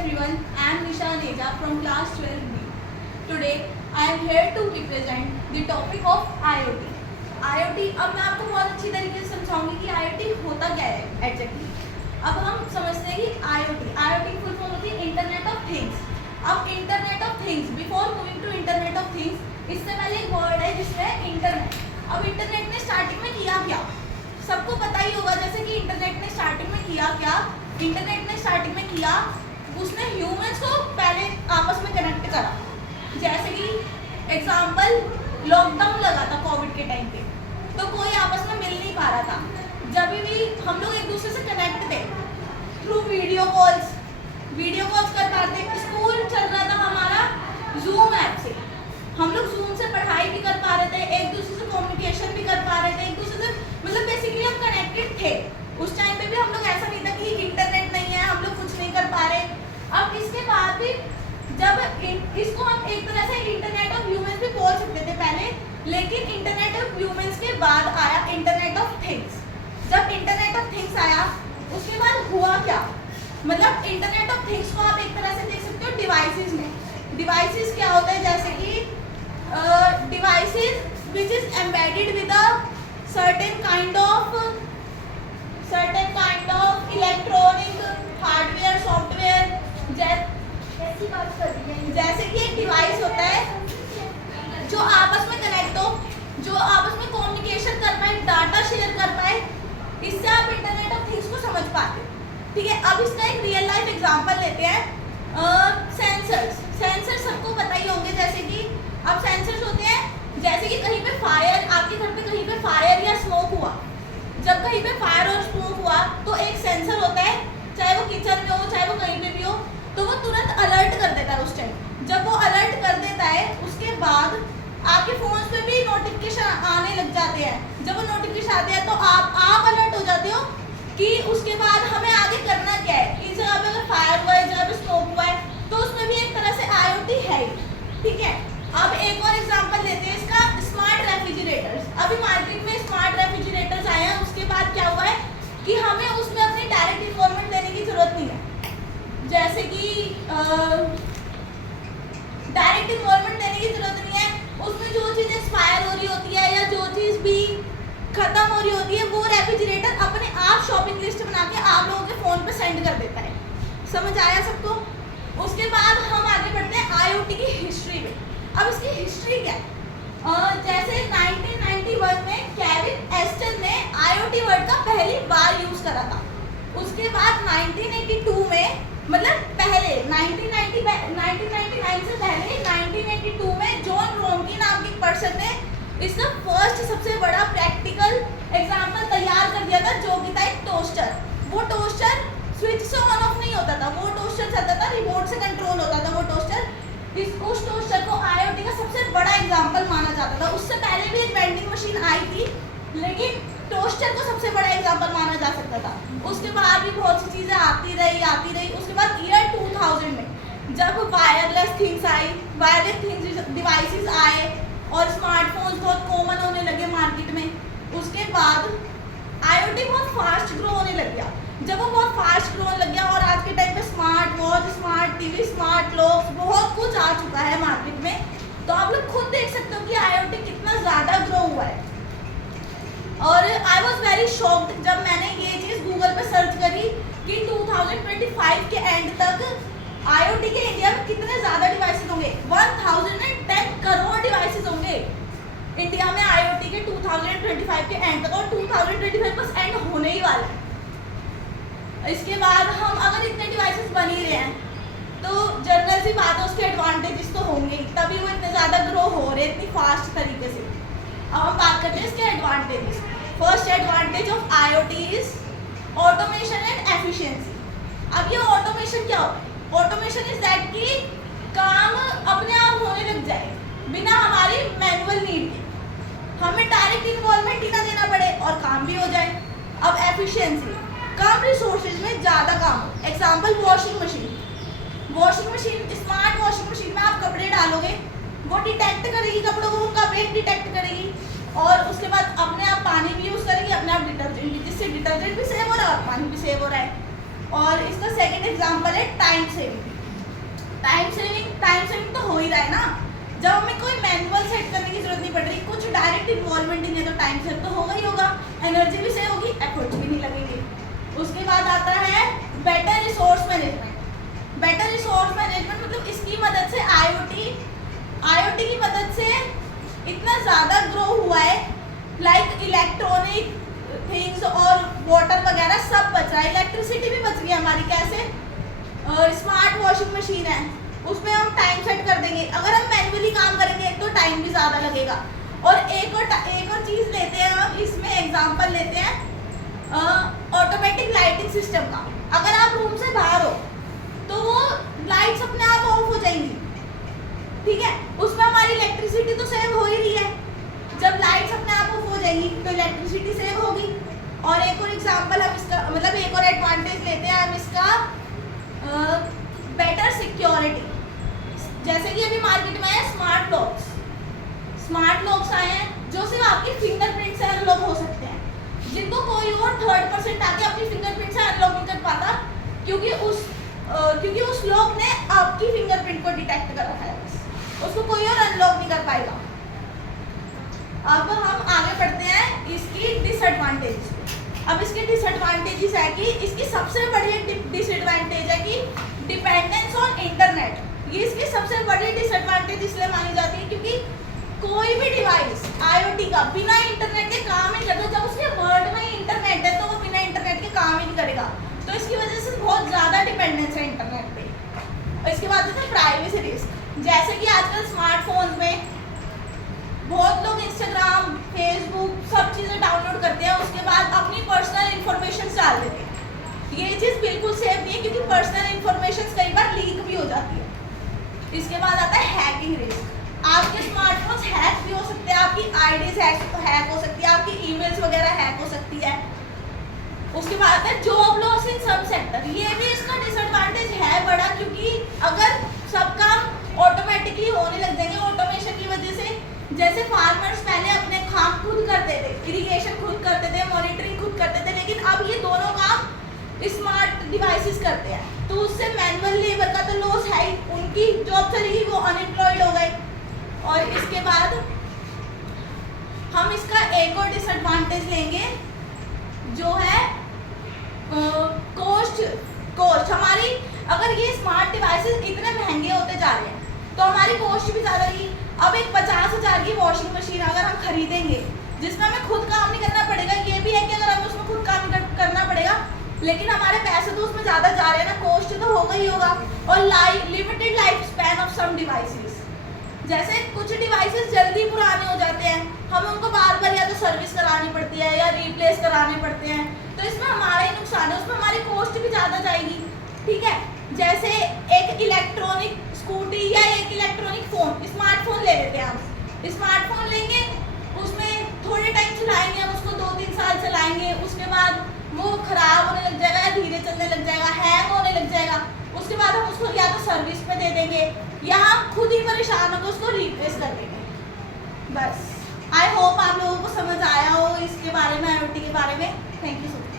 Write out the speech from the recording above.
everyone, I am Nisha Neja from class 12B. Today I am here to represent the topic of IoT. IoT अब मैं आपको बहुत अच्छी तरीके से समझाऊंगी कि IoT होता क्या है एक्जैक्टली। अब हम समझते हैं कि IoT फुल फॉर्म होती है इंटरनेट ऑफ थिंग्स। अब internet of things, before moving to internet of things, इससे पहले एक वर्ड है जिसमें इंटरनेट। अब इंटरनेट ने स्टार्टिंग में किया क्या, सबको पता ही होगा। जैसे कि इंटरनेट ने स्टार्टिंग में किया क्या, इंटरनेट ने स्टार्टिंग में किया, उसने ह्यूमंस को पहले आपस में कनेक्ट करा। जैसे कि एग्जांपल, लॉकडाउन लगा था कोविड के टाइम पे, तो कोई आपस में मिल नहीं पा रहा था। जब भी हम लोग एक दूसरे से कनेक्ट थे थ्रू वीडियो कॉल्स कर पाते। स्कूल चल रहा था हमारा जूम ऐप से, हम लोग जूम से पढ़ाई भी कर पा रहे थे, एक दूसरे से कम्युनिकेशन भी कर पा रहे थे, एक दूसरे से मतलब बेसिकली हम कनेक्टेड थे। उस टाइम पे भी हम लोग ऐसा नहीं था कि इंटरनेट नहीं है, हम लोग कुछ नहीं कर पा रहे। अब इसके बाद भी जब इसको हम एक तरह से इंटरनेट ऑफ ह्यूमंस भी बोल सकते थे पहले, लेकिन इंटरनेट ऑफ ह्यूमंस के बाद आया इंटरनेट ऑफ थिंग्स। जब इंटरनेट ऑफ थिंग्स आया उसके बाद हुआ क्या, मतलब इंटरनेट ऑफ थिंग्स को आप एक तरह से देख सकते हो डिवाइसेस में। डिवाइसेस क्या होता है, जैसे कि devices which is embedded with a certain kind of electronic hardware software। जैसे कि एक डिवाइस होता है जो आपस में कनेक्ट हो, जो आपस में कम्युनिकेशन कर पाए, डाटा शेयर कर पाए, इससे आप इंटरनेट ऑफ थिंग्स को समझ पाते। ठीक है, अब इसका एक रियल लाइफ एग्जांपल लेते हैं। सेंसर्स सबको पता ही होंगे। जैसे कि अब सेंसर्स होते हैं, जैसे कि कहीं पे फायर, आपके घर पे कहीं पे फायर या स्मोक हुआ, जब कहीं पे फायर और स्मोक हुआ तो एक सेंसर होता है, चाहे वो किचन में हो चाहे वो कहीं पे भी हो, तो वो तुरंत अलर्ट कर देता है उस टाइम। जब वो अलर्ट कर देता है उसके बाद आपके फोन पे भी नोटिफिकेशन आने लग जाते हैं। जब वो नोटिफिकेशन आते हैं तो आप अलर्ट हो जाते हो कि उसके बाद हमें आगे करना क्या है। इस जगह पे अगर फायर हुआ है, जगह पे स्मोक हुआ है, तो उसमें भी एक तरह से IoT है। ठीक है, अब एक और एग्जांपल लेते हैं इसका, स्मार्ट रेफ्रिजरेटर्स। अभी मार्केट में स्मार्ट रेफ्रिजरेटर्स आए हैं, उसके बाद क्या हुआ है कि हमें उसमें अपनी डायरेक्ट इन्वॉल्वमेंट देने की जरूरत नहीं है। जैसे कि डायरेक्ट इन्वॉल्वमेंट देने की जरूरत नहीं है, उसमें जो चीज़ एक्सपायर हो रही होती है या जो चीज़ भी खत्म हो रही होती है वो रेफ्रिजरेटर अपने आप शॉपिंग लिस्ट बना के आप लोगों के फ़ोन पे सेंड कर देता है। समझ आया सबको। उसके बाद हम आगे बढ़ते हैं IoT की हिस्ट्री में। अब इसकी हिस्ट्री क्या है, जैसे 1991 में केविन एस्टन ने IoT वर्ड का पहली बार यूज करा था। उसके बाद 1982 में, मतलब पहले 1999 से पहले 1982 में जॉन रोमकी नाम के पर्सन ने इसका फर्स्ट सबसे बड़ा प्रैक्टिकल एग्जाम्पल तैयार कर दिया था, जो कि था एक टोस्टर। वो टोस्टर स्विच से ऑन ऑफ नहीं होता था, वो टोस्टर चलता था, रिमोट से कंट्रोल होता था वो टोस्टर। उस टोस्टर को IoT का सबसे बड़ा एग्जाम्पल माना जाता था। उससे पहले भी एक वेंडिंग मशीन आई थी, लेकिन टोस्टर को सबसे बड़ा एग्जाम्पल माना जा सकता था। उसके बाद भी बहुत सी चीज़ें आती रही। उसके बाद ईयर 2000 में जब wireless things I, wireless things devices आए और स्मार्टफोन्स बहुत कॉमन होने लगे मार्केट में, उसके बाद IoT बहुत फास्ट ग्रो होने लग गया। जब वो बहुत फास्ट ग्रो होने लग गया और आज के टाइम पे smart watch, smart TV, smart locks, बहुत कुछ आ चुका है मार्केट में, तो आप लोग खुद देख सकते हो कि IoT कितना ज़्यादा ग्रो हुआ है। और आई वॉज वेरी शॉक्ड जब मैंने ये चीज़ गूगल पे सर्च करी कि 2025 के एंड तक IoT के इंडिया में कितने ज़्यादा डिवाइसेस होंगे। 1010 करोड़ डिवाइसेस होंगे इंडिया में IoT के 2025 के एंड तक, और 2025 बस एंड होने ही वाला है। इसके बाद हम अगर इतने डिवाइसेस बन ही रहे हैं तो जनरल सी बात है उसके एडवांटेजेस तो होंगे, तभी वो इतने ज़्यादा ग्रो हो रहे हैं इतनी फास्ट तरीके से। अब हम बात करते हैं इसके advantages. First advantage of IoT is automation and efficiency. अब ये ऑटोमेशन क्या होता है, ऑटोमेशन इज दैट कि काम अपने आप होने लग जाए बिना हमारी मैनुअल नीड के, हमें डायरेक्ट इन्वॉल्वमेंट ही ना देना पड़े और काम भी हो जाए। अब एफिशिएंसी, कम रिसोर्सेज में ज़्यादा काम हो। Example, washing machine. Smart washing machine में आप कपड़े डालोगे, वो डिटेक्ट करेगी कपड़ों को, उनका वेट डिटेक्ट करेगी, और उसके बाद अपने आप पानी भी यूज़ करेगी, अपने आप डिटर्जेंट भी, जिससे डिटर्जेंट भी सेव हो रहा है और पानी भी सेव हो रहा है। और इसका सेकंड एग्जांपल है टाइम सेविंग। टाइम सेविंग तो हो ही रहा है ना, जब हमें कोई मैनुअल सेट करने की जरूरत नहीं पड़ रही, कुछ डायरेक्ट इन्वॉल्वमेंट ही नहीं है, तो टाइम सेव तो होगा ही होगा, एनर्जी भी सेव होगी, एफर्ट्स भी नहीं लगेंगे। उसके बाद आता है better resource management. Better resource management मतलब इसकी मदद से आईओटी की मदद से इतना ज़्यादा ग्रो हुआ है, लाइक इलेक्ट्रॉनिक थिंग्स और वाटर वगैरह सब बच रहा है, इलेक्ट्रिसिटी भी बच गई हमारी। कैसे? स्मार्ट वॉशिंग मशीन है, उसमें हम टाइम सेट कर देंगे। अगर हम मैन्युअली काम करेंगे तो टाइम भी ज़्यादा लगेगा। और एक और चीज़ लेते हैं हम, इसमें एग्जांपल लेते हैं ऑटोमेटिक लाइटिंग सिस्टम का। अगर आप रूम से बाहर हो तो वो लाइट्स अपने आप ऑफ हो जाएंगी, ठीक है, उसमें हमारी इलेक्ट्रिसिटी तो सेव हो ही रही है। जब लाइट्स अपने आप ऑफ हो जाएंगी तो इलेक्ट्रिसिटी सेव होगी। और एक और एग्जांपल हम इसका मतलब एक और एडवांटेज लेते हैं हम इसका, बेटर सिक्योरिटी। जैसे कि अभी मार्केट में है स्मार्ट लॉक्स आए हैं जो सिर्फ आपकी फिंगरप्रिंट से अनलॉक हो सकते हैं, जिनको कोई और थर्ड पर्सन आके अपनी फिंगरप्रिंट से अनलॉक नहीं कर पाता, क्योंकि उस लॉक ने आपकी फिंगरप्रिंट को डिटेक्ट कर रखा है, उसको कोई और अनलॉक नहीं कर पाएगा। अब हम आगे बढ़ते हैं इसकी डिसएडवांटेजेस पे। अब इसके डिसएडवांटेजेस है कि इसकी सबसे बड़ी डिसएडवांटेज है कि डिपेंडेंस ऑन इंटरनेट। ये इसकी सबसे बड़ी डिसएडवांटेज इसलिए मानी जाती है क्योंकि कोई भी डिवाइस आईओटी का बिना इंटरनेट के काम ही करता। जब उसके वर्ल्ड में इंटरनेट है तो वो बिना इंटरनेट के काम ही नहीं करेगा, तो इसकी वजह से बहुत ज़्यादा डिपेंडेंस है इंटरनेट पे। और इसके बाद है प्राइवेसी रिस्क। जैसे कि आजकल स्मार्टफोन में बहुत लोग इंस्टाग्राम, फेसबुक सब चीज़ें डाउनलोड करते हैं, उसके बाद अपनी पर्सनल इन्फॉर्मेशन डाल देते हैं। ये चीज़ बिल्कुल सेफ नहीं है क्योंकि पर्सनल इन्फॉर्मेशन कई बार लीक भी हो जाती है। इसके बाद आता है हैकिंग रिस्क। आपके स्मार्टफोन्स हैक भी हो सकते हैं, आपकी आईडीज हैक हो सकती है, आपकी ईमेल्स वगैरह हैक हो सकती है। उसके बाद आता है जॉब लॉस इन सब सेक्टर। ये भी इसका डिसएडवांटेज है बड़ा, क्योंकि अगर सब काम ऑटोमेटिकली होने लग जाएंगे ऑटोमेशन की वजह से, जैसे फार्मर्स पहले अपने काम खुद करते थे, इरिगेशन खुद करते थे, मॉनिटरिंग खुद करते थे, लेकिन अब ये दोनों काम स्मार्ट डिवाइसेस करते हैं, तो उससे मैनुअल लेबर का तो लॉस है ही, उनकी जॉब चलेगी, वो अनएम्प्लॉयड हो गए। और इसके बाद हम इसका एक और डिसएडवांटेज लेंगे जो है कॉस्ट। हमारी अगर ये स्मार्ट डिवाइसेस इतने महंगे होते जा रहे हैं तो हमारी कॉस्ट भी ज़्यादा रहेगी। अब एक 50,000 की वॉशिंग मशीन अगर हम खरीदेंगे जिसमें हमें खुद काम नहीं करना पड़ेगा, ये भी है कि अगर हमें उसमें खुद काम करना पड़ेगा, लेकिन हमारे पैसे तो उसमें ज़्यादा जा रहे हैं ना, कॉस्ट तो होगा ही होगा। और limited life span of some devices, जैसे कुछ डिवाइसेस जल्दी पुराने हो जाते हैं, हमें उनको बार बार या तो सर्विस करानी पड़ती है या रिप्लेस कराने पड़ते हैं, तो इसमें हमारा ही नुकसान है, उसमें हमारी कॉस्ट भी ज़्यादा जाएगी, ठीक है। जैसे एक इलेक्ट्रॉनिक स्कूटी या एक इलेक्ट्रॉनिक फ़ोन, स्मार्टफोन ले लेते हैं हम। स्मार्टफोन लेंगे, उसमें थोड़े टाइम चलाएंगे, हम उसको 2-3 साल चलाएंगे, उसके बाद वो ख़राब होने लग जाएगा या धीरे चलने लग जाएगा, हैंग होने लग जाएगा। उसके बाद हम उसको या तो सर्विस पे दे देंगे या हम खुद ही परेशान होकर उसको रिप्लेस कर देंगे। बस आई होप आप लोगों को समझ आया हो इसके बारे में, IoT के बारे में। Thank you so much.